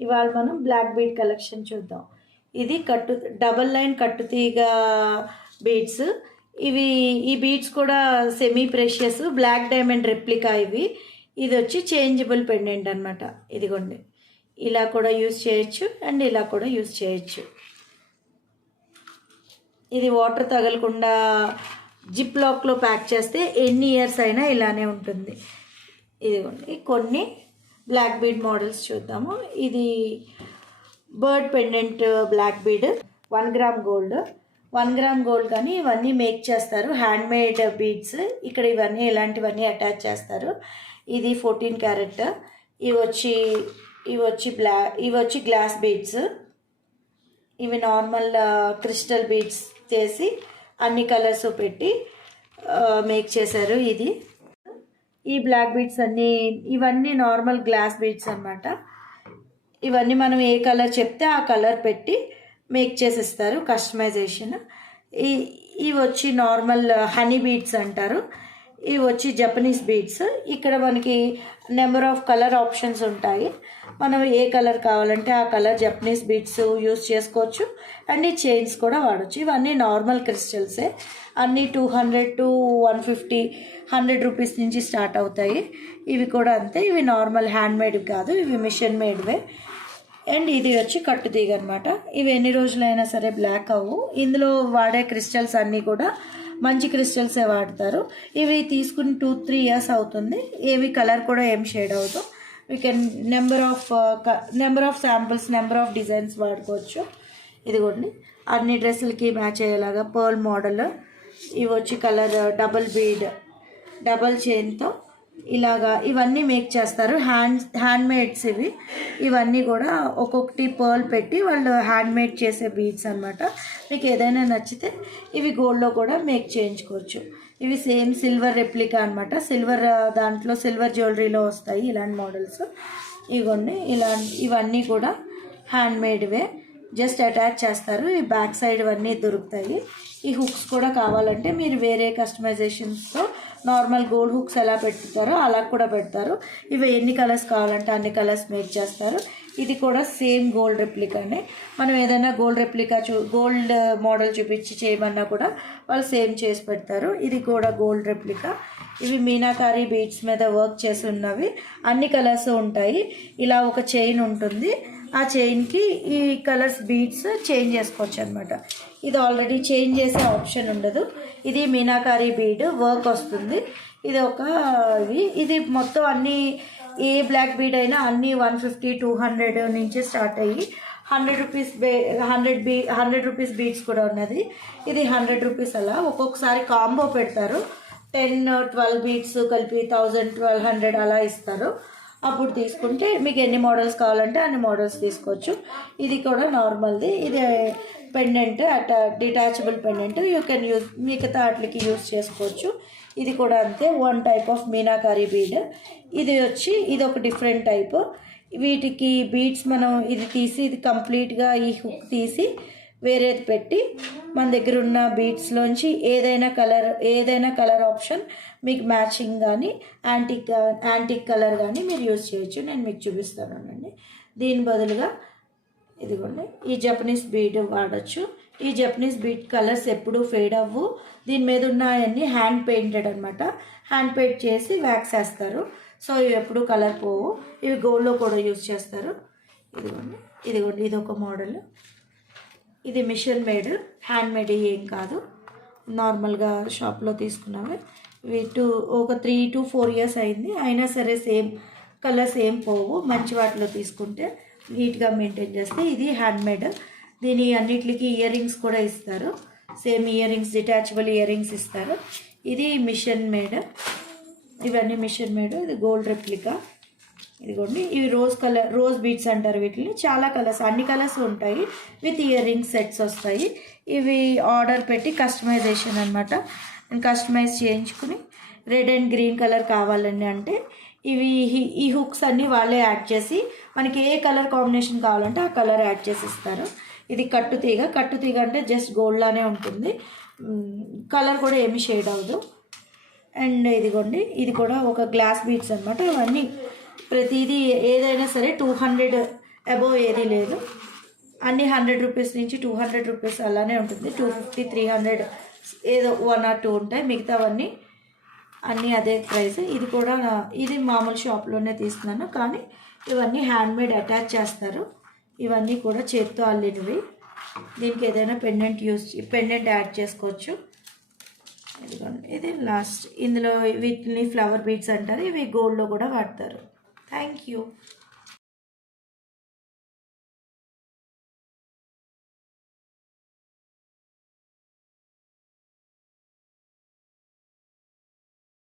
ఇవాళ మనం black bead collection చూద్దాం. ఇది డబల్ లైన్ కట్టుతీగ బీడ్స్. ఈ బీడ్స్ కూడా semi precious black diamond replica. ఇది వచ్చి చేంజబుల్ పెండెంట్ అనమాట. ఇదిగోండి, ఇలా కూడా యూస్ చేయొచ్చు అండ్ ఇలా కూడా యూస్ చేయొచ్చు. ఇది వాటర్ తగలకుండా జిప్ లాక్లో ప్యాక్ చేస్తే ఎన్ని ఇయర్స్ అయినా ఇలానే ఉంటుంది. ఇదిగోండి కొన్ని బ్లాక్ బీడ్ మోడల్స్ చూద్దాము. ఇది bird pendant black bead 1 gram gold. 1 gram gold కానీ ఇవన్నీ మేక్ చేస్తారు, హ్యాండ్ మేడ్ బీడ్స్. ఇక్కడ ఇవన్నీ ఇలాంటివన్నీ అటాచ్ చేస్తారు. ఇది 14 క్యారెట్. ఇవి వచ్చి గ్లాస్ బీడ్స్. ఇవి నార్మల్ క్రిస్టల్ బీడ్స్ చేసి అన్ని కలర్స్ పెట్టి మేక్ చేశారు. ఈ బ్లాక్ బీడ్స్ ఇవన్నీ నార్మల్ గ్లాస్ బీడ్స్ అన్నమాట. ఇవన్నీ మనం ఏ కలర్ చెప్తే ఆ కలర్ పెట్టి మేక్ చేసిస్తారు, కస్టమైజేషన్. ఇవి వచ్చి నార్మల్ హనీ బీడ్స్ అంటారు. ఇవి వచ్చి జపనీస్ బీడ్స్. ఇక్కడ మనకి నెంబర్ ఆఫ్ కలర్ ఆప్షన్స్ ఉంటాయి. మనం ఏ కలర్ కావాలంటే ఆ కలర్ జపనీస్ బీడ్స్ యూస్ చేసుకోవచ్చు. అండ్ ఈ చైన్స్ కూడా వాడచ్చు. ఇవన్నీ నార్మల్ క్రిస్టల్సే. అన్నీ 200 to 150, 100 రూపీస్ నుంచి స్టార్ట్ అవుతాయి. ఇవి కూడా అంతే. ఇవి నార్మల్ హ్యాండ్ మేడ్ కాదు, ఇవి మిషన్ మేడ్వే. అండ్ ఇది వచ్చి కట్టుతీగ అనమాట. ఇవి ఎన్ని రోజులైనా సరే బ్లాక్ అవ్వు. ఇందులో వాడే క్రిస్టల్స్ అన్నీ కూడా మంచి క్రిస్టల్సే వాడతారు. ఇవి తీసుకుని 2-3 ఇయర్స్ అవుతుంది. ఏవి కలర్ కూడా ఏం షేడ్ అవుతాం. We can number of samples, number of designs వాడుకోవచ్చు. ఇదిగోండి అన్ని డ్రెస్సులకి మ్యాచ్ అయ్యేలాగా పర్ల్ మోడల్. ఇవి వచ్చి కలర్ డబుల్ బీడ్, డబల్ చైన్తో ఇలాగా ఇవన్నీ మేక్ చేస్తారు. హ్యాండ్ మేడ్స్ ఇవన్నీ కూడా ఒక్కొక్కటి పర్ల్ పెట్టి వాళ్ళు హ్యాండ్ మేడ్ చేసే బీడ్స్ అనమాట. మీకు ఏదైనా నచ్చితే ఇవి గోల్డ్లో కూడా మేక్ చేయించుకోవచ్చు. ఇవి సేమ్ సిల్వర్ రెప్లికా అనమాట. దాంట్లో సిల్వర్ జ్యువెలరీలో వస్తాయి ఇలాంటి మోడల్స్. ఇవ్వండి ఇవన్నీ కూడా హ్యాండ్ మేడ్వే, జస్ట్ అటాచ్ చేస్తారు. ఈ బ్యాక్ సైడ్ ఇవన్నీ దొరుకుతాయి. ఈ హుక్స్ కూడా కావాలంటే మీరు వేరే కస్టమైజేషన్స్తో నార్మల్ గోల్డ్ హుక్స్ ఎలా పెడతారో అలా కూడా పెడతారు. ఇవి ఎన్ని కలర్స్ కావాలంటే అన్ని కలర్స్ మేక్ చేస్తారు. ఇది కూడా సేమ్ గోల్డ్ రెప్లికానే. మనం ఏదైనా గోల్డ్ మోడల్ చూపించి చేయమన్నా కూడా వాళ్ళు సేమ్ చేసి పెడతారు. ఇది కూడా గోల్డ్ రెప్లికా. ఇవి మీనాకారి బీడ్స్ మీద వర్క్ చేసి ఉన్నవి. అన్ని కలర్స్ ఉంటాయి. ఇలా ఒక చైన్ ఉంటుంది. ఆ చైన్కి ఈ కలర్స్ బీడ్స్ చేంజ్ చేసుకోవచ్చు అనమాట. ఇది ఆల్రెడీ చేంజ్ చేసే ఆప్షన్ ఉండదు. ఇది మీనాకారి బీడ్ వర్క్ వస్తుంది. ఇది మొత్తం అన్నీ ఏ బ్లాక్ బీడ్ అయినా అన్నీ 150, 200 నుంచి స్టార్ట్ అయ్యి 100 రూపీస్ బీడ్స్ కూడా ఉన్నది. ఇది 100 రూపీస్. అలా ఒక్కొక్కసారి కాంబో పెడతారు. 10-12 బీడ్స్ కలిపి 1000, 1200 అలా ఇస్తారు. అప్పుడు తీసుకుంటే మీకు ఎన్ని మోడల్స్ కావాలంటే అన్ని మోడల్స్ తీసుకోవచ్చు. ఇది కూడా నార్మల్ది. ఇది pendant, detachable pendant. You can use మిగతా వాటికి యూజ్ చేసుకోవచ్చు. ఇది కూడా అంతే, 1 టైప్ ఆఫ్ మీనాకారి బీడ్. ఇది ఒక డిఫరెంట్ టైప్. వీటికి బీడ్స్ మనం ఇది కంప్లీట్గా ఈ హుక్ తీసి వేరేది పెట్టి మన దగ్గర ఉన్న బీడ్స్లోంచి ఏదైనా కలర్ ఆప్షన్ మీకు మ్యాచింగ్ కానీ యాంటిక్ కలర్ కానీ మీరు యూజ్ చేయొచ్చు. నేను మీకు చూపిస్తానండి. దీని బదులుగా ఇదిగోండి ఈ జపనీస్ బీడ్ వాడచ్చు. ఈ జపనీస్ బీడ్ కలర్స్ ఎప్పుడూ ఫేడ్ అవ్వు. దీని మీద ఉన్న అవన్నీ హ్యాండ్ పెయింటెడ్ అనమాట. హ్యాండ్ పెయింట్ చేసి వ్యాక్స్ వేస్తారు. సో ఇవి ఎప్పుడూ కలర్ పోవు. ఇవి గోల్డ్లో కూడా యూజ్ చేస్తారు. ఇదిగోండి ఇది ఒక మోడల్. ఇది మిషన్ మేడ్, హ్యాండ్ మేడ్ ఏం కాదు, నార్మల్గా షాప్లో తీసుకున్నవి. ఇవి ఒక 3 to 4 ఇయర్స్ అయింది. అయినా సరే సేమ్ కలర్స్ ఏం పోవు. మంచి వాటిలో తీసుకుంటే నీట్గా మెయింటైన్ చేస్తే. ఇది హ్యాండ్ మేడ్. దీని అన్నిటికి ఇయర్ రింగ్స్ కూడా ఇస్తారు. Same ear rings, detachable ear rings ఇస్తారు. ఇది మిషన్ మేడ్. ఇవన్నీ మిషన్ మేడ్. ఇది గోల్డ్ రెప్లికా. ఇదిగోండి ఇవి రోజ్ బీడ్స్ అంటారు వీటిని. చాలా కలర్స్, అన్ని కలర్స్ ఉంటాయి. విత్ ఇయర్ రింగ్ సెట్స్ వస్తాయి. ఇవి ఆర్డర్ పెట్టి కస్టమైజేషన్ అనమాట. కస్టమైజ్ చేయించుకుని రెడ్ అండ్ గ్రీన్ కలర్ కావాలండి అంటే ఈ హుక్స్ అన్నీ వాళ్ళే యాడ్ చేసి మనకి ఏ కలర్ కాంబినేషన్ కావాలంటే ఆ కలర్ యాడ్ చేసి ఇస్తారు. ఇది కట్టుతీగ అంటే జస్ట్ గోల్డ్ లానే ఉంటుంది. కలర్ కూడా ఏమి షేడ్ అవ్వదు. అండ్ ఇదిగోండి ఇది కూడా ఒక గ్లాస్ బీడ్స్ అనమాట. ఇవన్నీ ప్రతిదీ ఏదైనా సరే 200 అబోవ్ ఏది లేదు. అన్నీ 100 రూపీస్ నుంచి 200 రూపీస్ అలానే ఉంటుంది. 250, 300 ఏదో 1 or 2 ఉంటాయి. మిగతావన్నీ అన్నీ అదే ప్రైస్. ఇది కూడా ఇది మామూలు షాప్లోనే తీసుకున్నాను, కానీ ఇవన్నీ హ్యాండ్మేడ్ అటాచ్ చేస్తారు. ఇవన్నీ కూడా చేత్తో అల్లినవి. దీనికి ఏదైనా పెండెంట్ యాడ్ చేసుకోవచ్చు. ఇదిగోండి, ఇది లాస్ట్. ఇందులో వీటిని ఫ్లవర్ బీడ్స్ అంటారు. ఇవి గోల్డ్లో కూడా వాడతారు. Thank you.